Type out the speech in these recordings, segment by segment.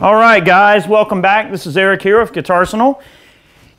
Alright guys, welcome back. This is Eric here of Guitarsenal.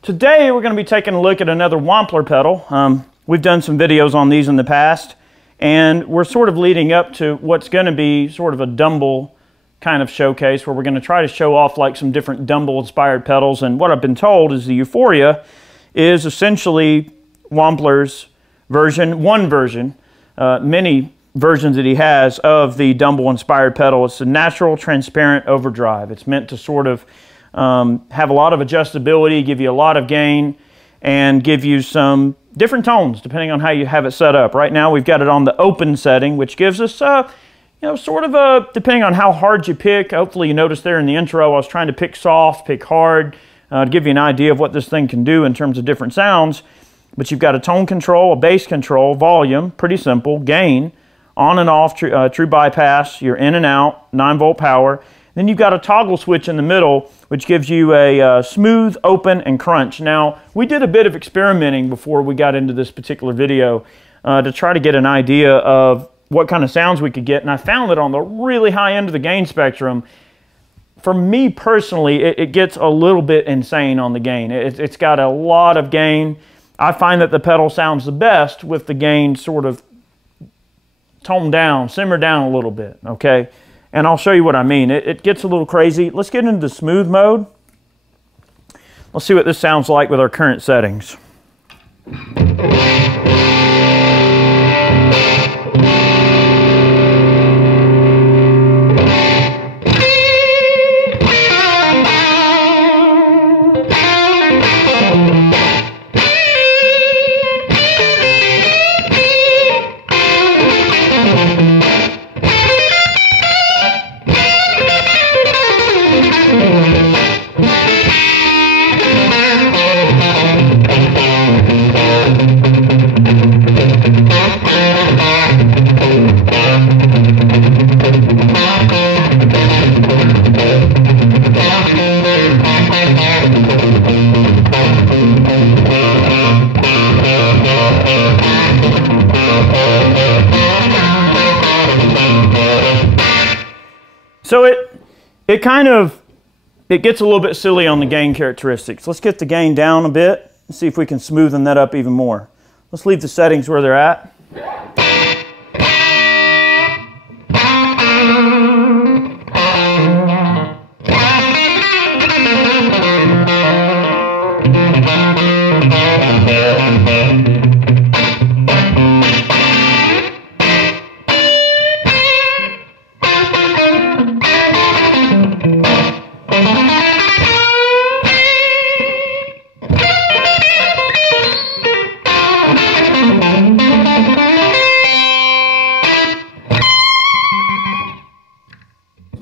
Today we're going to be taking a look at another Wampler pedal. We've done some videos on these in the past, and we're sort of leading up to what's going to be sort of a Dumble kind of showcase where we're going to try to show off like some different Dumble inspired pedals. And what I've been told is the Euphoria is essentially Wampler's one version, many versions that he has of the Dumble inspired pedal. It's a natural transparent overdrive. It's meant to sort of have a lot of adjustability, give you a lot of gain, and give you some different tones depending on how you have it set up. Right now we've got it on the open setting, which gives us sort of a, depending on how hard you pick. Hopefully you noticed there in the intro I was trying to pick soft, pick hard, to give you an idea of what this thing can do in terms of different sounds. But you've got a tone control, a bass control, volume, pretty simple, gain, on and off, true bypass, your in and out, 9-volt power. Then you've got a toggle switch in the middle, which gives you a smooth, open, and crunch. Now, we did a bit of experimenting before we got into this particular video to try to get an idea of what kind of sounds we could get, and I found that on the really high end of the gain spectrum, for me personally, it gets a little bit insane on the gain. It's got a lot of gain. I find that the pedal sounds the best with the gain sort of tone down, simmer down a little bit, okay? And I'll show you what I mean. It gets a little crazy. Let's get into the smooth mode. Let's see what this sounds like with our current settings. So it gets a little bit silly on the gain characteristics. Let's get the gain down a bit and see if we can smoothen that up even more. Let's leave the settings where they're at.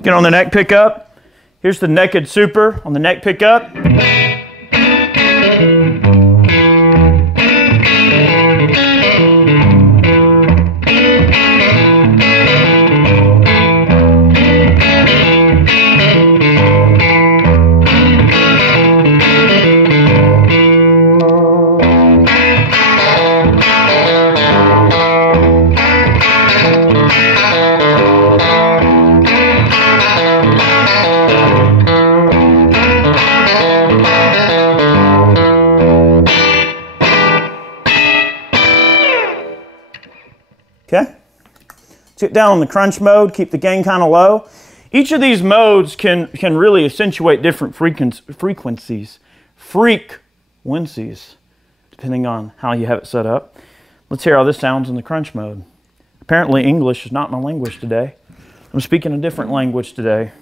Get on the neck pickup. Here's the naked super on the neck pickup. Okay, let's get down on the crunch mode, keep the gain kind of low. Each of these modes can really accentuate different frequencies, depending on how you have it set up. Let's hear how this sounds in the crunch mode. Apparently English is not my language today. I'm speaking a different language today.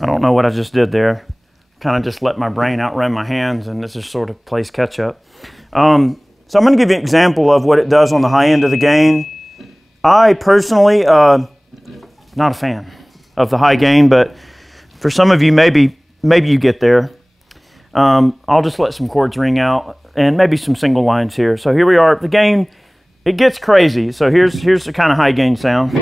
I don't know what I just did there. Kind of just let my brain outrun my hands, and this just sort of plays catch up. So I'm going to give you an example of what it does on the high end of the gain. I personally, not a fan of the high gain, but for some of you, maybe you get there. I'll just let some chords ring out and maybe some single lines here. So here we are. The gain, it gets crazy. So here's the kind of high gain sound.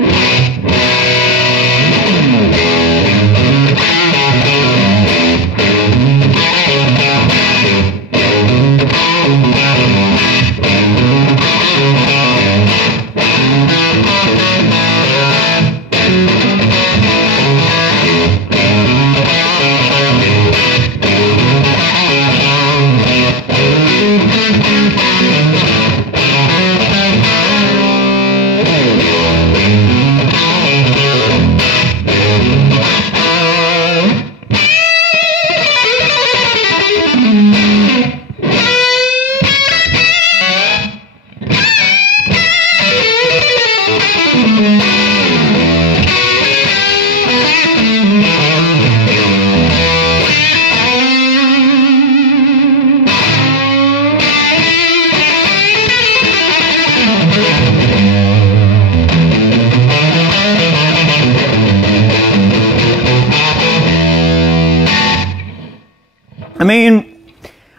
I mean,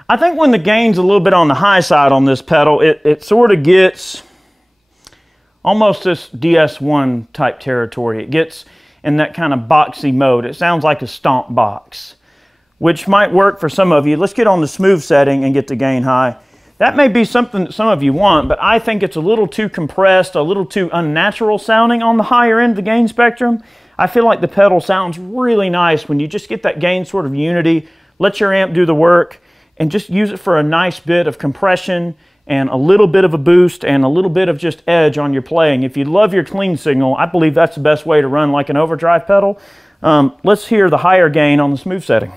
I think when the gain's a little bit on the high side on this pedal, it sort of gets almost this DS1 type territory. It gets in that kind of boxy mode. It sounds like a stomp box, which might work for some of you. Let's get on the smooth setting and get the gain high. That may be something that some of you want, but I think it's a little too compressed, a little too unnatural sounding on the higher end of the gain spectrum. I feel like the pedal sounds really nice when you just get that gain sort of unity, let your amp do the work, and just use it for a nice bit of compression and a little bit of a boost and a little bit of just edge on your playing. If you love your clean signal, I believe that's the best way to run like an overdrive pedal. Let's hear the higher gain on the smooth setting.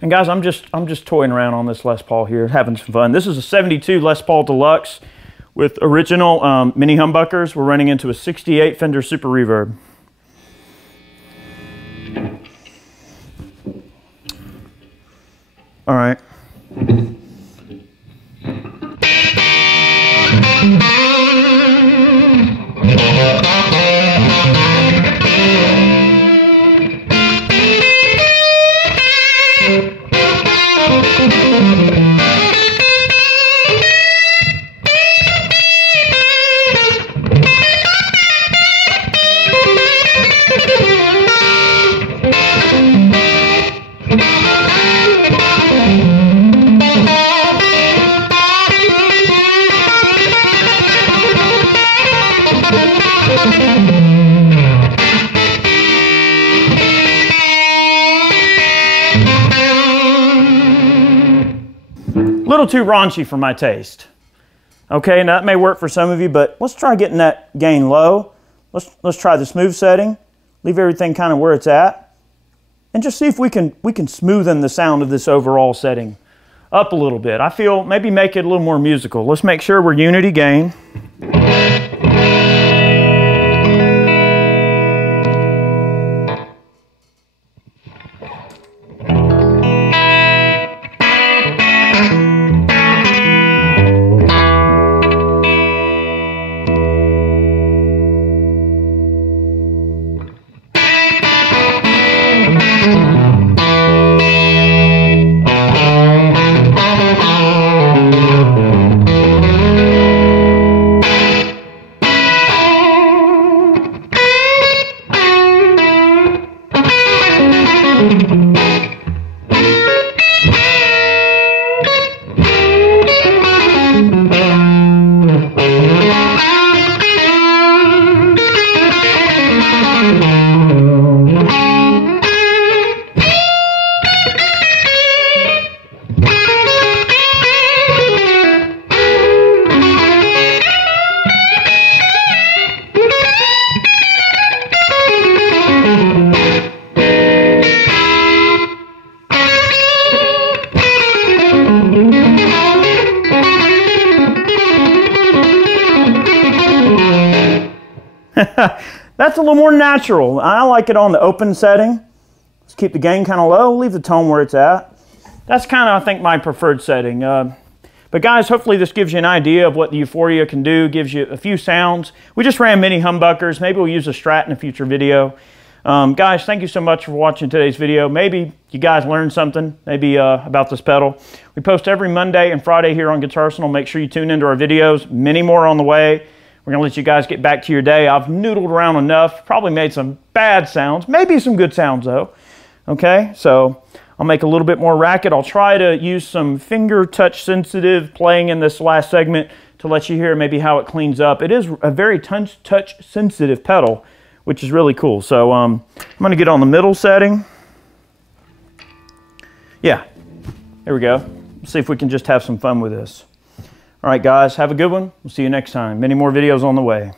And guys, I'm just toying around on this Les Paul here, having some fun. This is a 72 Les Paul Deluxe with original mini humbuckers. We're running into a 68 Fender Super Reverb. All right. little too raunchy for my taste. Okay, now that may work for some of you, but let's try getting that gain low. Let's try the smooth setting. Leave everything kind of where it's at. And just see if we can smoothen the sound of this overall setting up a little bit. I feel maybe make it a little more musical. Let's make sure we're unity gain. That's a little more natural. I like it on the open setting. Let's keep the gain kind of low, leave the tone where it's at. That's kind of, I think, my preferred setting. But guys, hopefully this gives you an idea of what the Euphoria can do, gives you a few sounds. We just ran mini humbuckers. Maybe we'll use a Strat in a future video. Guys, thank you so much for watching today's video. Maybe you guys learned something, maybe about this pedal. We post every Monday and Friday here on Guitarsenal. Make sure you tune into our videos. Many more on the way. We're going to let you guys get back to your day. I've noodled around enough, probably made some bad sounds, maybe some good sounds though. Okay, so I'll make a little bit more racket. I'll try to use some finger touch sensitive playing in this last segment to let you hear maybe how it cleans up. It is a very touch sensitive pedal, which is really cool. So I'm going to get on the middle setting. Yeah, there we go. Let's see if we can just have some fun with this. All right, guys, have a good one. We'll see you next time. Many more videos on the way.